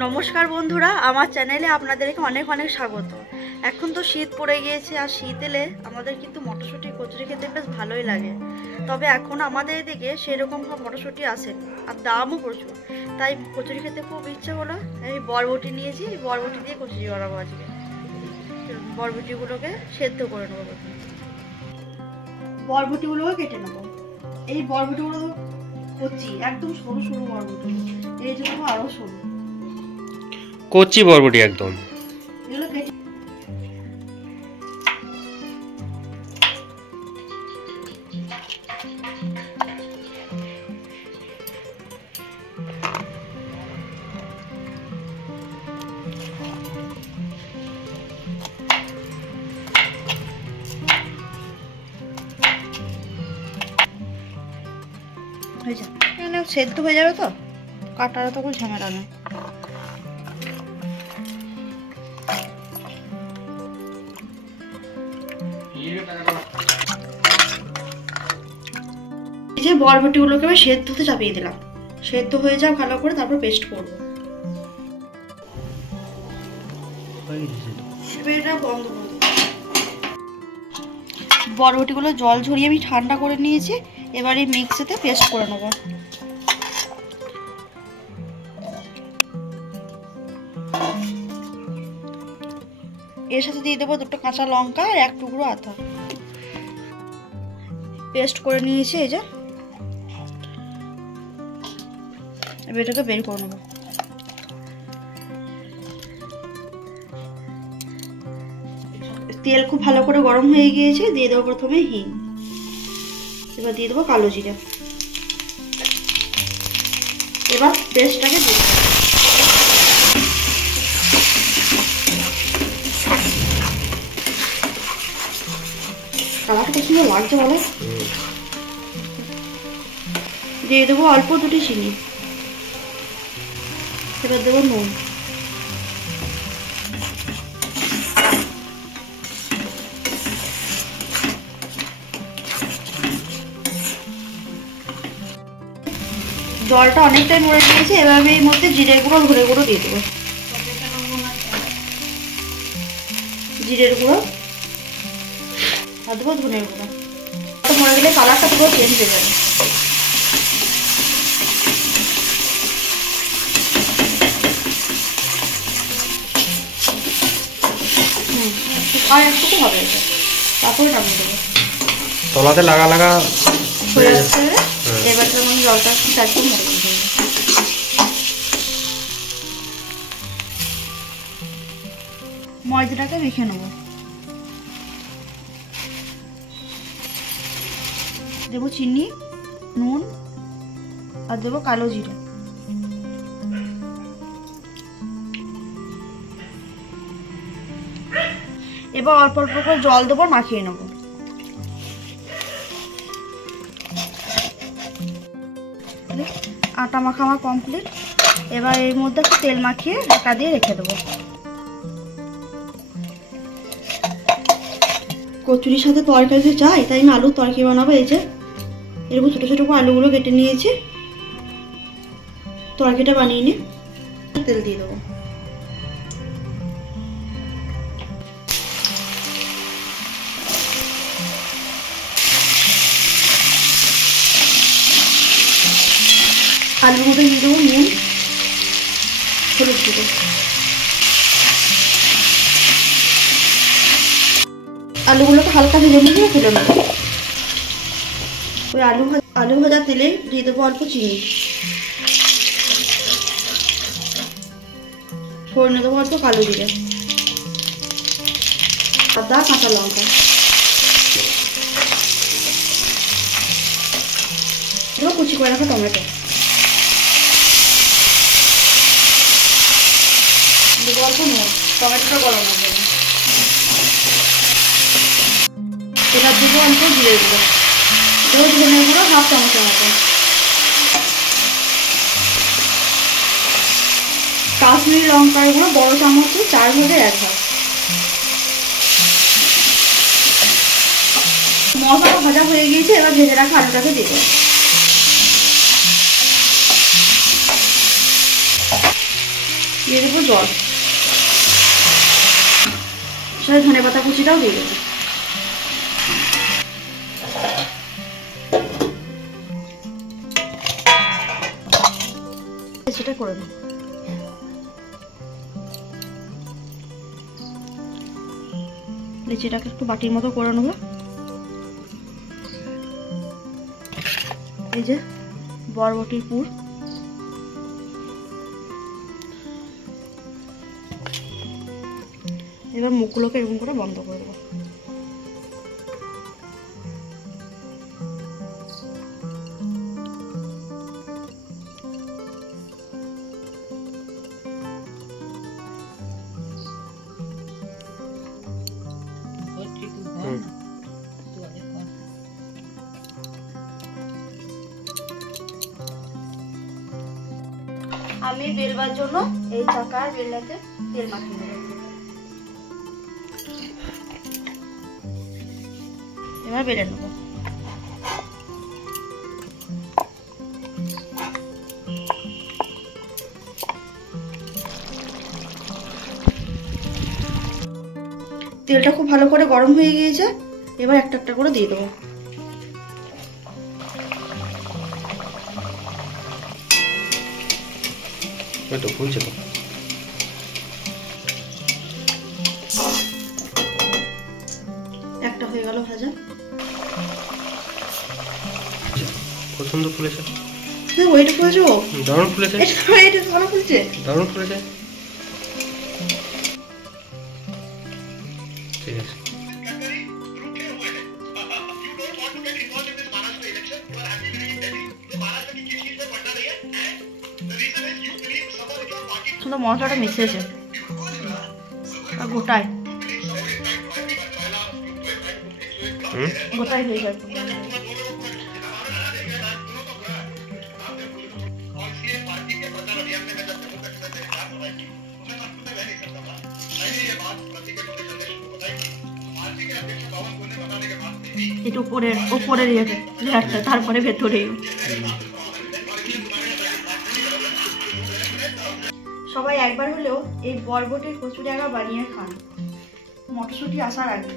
নমস্কার বন্ধুরা, আমার চ্যানেলে আপনাদেরকে অনেক অনেক স্বাগত। এখন তো শীত পড়ে গিয়েছে, আর শীত এলে আমাদের কিন্তু মটরশুঁটি কচুরি খেতে বেশ ভালোই লাগে। তবে এখন আমাদের এদিকে সেরকম মটরশুঁটি আসেনি, আর দামও প্রচুর। তাই কচুরি খেতে খুব ইচ্ছে হলো। আমি বরবটি নিয়েছি, বরবটি দিয়ে কচুরি বানাবো আজকে। বরবটিগুলোকে সেদ্ধ করে নেবো। বরবটিগুলোকে কেটে নেবো। এই বরবটিগুলো কচি, একদম সরু সরু বরবটি, এই জন্য আরো সরু কচি বরবটি একদম। এগুলো কেটে সেদ্ধ হয়ে যাবে, তো কাটার তো কোনো ঝামেলা নেই। এই যে বরবটিগুলোকে আমি সেদ্ধতে চাপিয়ে দিলাম, সেদ্ধ হয়ে যাও ভালো করে, তারপর পেস্ট করবো। বরবটিগুলো জল ঝরিয়ে আমি ঠান্ডা করে নিয়েছি। এবার এই মিক্সিতে পেস্ট করে নেবো। এর সাথে দিয়ে দেবো 2টো কাঁচা লঙ্কা আর 1 টুকরো আদা। পেস্ট করে নিয়েছি। এই যে এবার এটাকে বের করে নেবো। তেল খুব ভালো করে গরম হয়ে গিয়েছে, দিয়ে দেবো প্রথমে হিং, এবার দিয়ে দেবো কালো জিরা। এবার পেস্টটাকে দিয়ে দেবো। কালারটা কি সুন্দর লাগছে বলো। দিয়ে দেবো অল্প 2টি চিনি। এবার দেবো নুন। জলটা অনেকটাই মরে গিয়েছে। এবার আমি এর মধ্যে জিরে গুঁড়ো ধনে গুঁড়ো দিয়ে দেবো। জিরের গুঁড়ো আর দেবো ধনের গুঁড়ো। মরে গেলে কালারটা পুরো চেঞ্জ হয়ে যাবে। আর একটু হবে এটা, তারপরে নামিয়ে দেবো। তলাতে লাগা লাগা হয়ে যাচ্ছে। এবার যেমন জলটা একদম মরে যাবে। ময়দাটাকে মেখে নেবো। দেবো চিনি, নুন আর দেবো কালো জিরা। এবার অল্প অল্প করে জল দেবো, মাখিয়ে নেবো। আটা মাখা আমার কমপ্লিট। এবার এর মধ্যে একটু তেল মাখিয়ে ঢাকা দিয়ে রেখে দেবো। কচুরির সাথে তরকারি চাই, তাই আমি আলুর তরকারি বানাবো। এই যে এরকম ছোটো ছোটো করে আলুগুলো কেটে নিয়েছি। তরকারিটা বানিয়ে নিয়ে তেল দিয়ে দেবো। আলুর মধ্যে দিয়ে দেবো নুন, হলুদ দেবো। আলুগুলোকে হালকা ভেজে নিয়ে তুলে নেবো। ওই আলু ভাজা তেলে দিয়ে দেবো অল্প চিনি, ফোড়নে দেবো অল্প কালো জিরে, আদা, কাঁচা লঙ্কা, দেবো কুচি করে রাখা টমেটো, দেবো অল্প নুন, টমেটোটা গলানোর জন্য। এবার দেবো অল্প জিরে গুঁড়ো, দেবো ধনে গুঁড়ো 1/2 চামচের মতো, কাশ্মীরি লঙ্কার গুঁড়ো বড় চামচে 4 ভাগে 1 ভাগ। মশলা ভাজা হয়ে গিয়েছে। এবার ভেজে রাখা আলুটাকে দিয়ে দেবো। দিয়ে দেবো জল, সাথে ধনে পাতা কুচিটাও দিয়ে দেবো। সেটা করে দেবো। লিচিটাকে একটু বাটির মতো করে নেবো। এই যে বরবটির পুর, এবার মুখগুলোকে এরকম করে বন্ধ করে দেবো। আমি বেলবার জন্য এই চাকার বেলনাতে তেল মাখিয়ে নেব। এবার বেলে নেব। তেলটা খুব ভালো করে গরম হয়ে গিয়েছে, এবার একটা একটা করে দিয়ে দেবো। তো ফুলছে তো। একটা হয়ে গেল ভাজা। খুব সুন্দর ফুলেছে। হ্যাঁ ওইটা ফুলেছে, দারুণ ফুলেছে, এটা ভালো ফুলছে, দারুণ ফুলেছে। ঠিক আছে। শুধু মশলাটা মিশিয়েছে গোটায় গোটায় হয়ে যাবে। এটা উপরের ইয়েটা লেয়ারটা, তারপরে ভেতরে। সবাই একবার হলেও এই বরবটির কচুরি বানিয়ে খান মটরশুঁটি আসার আগে।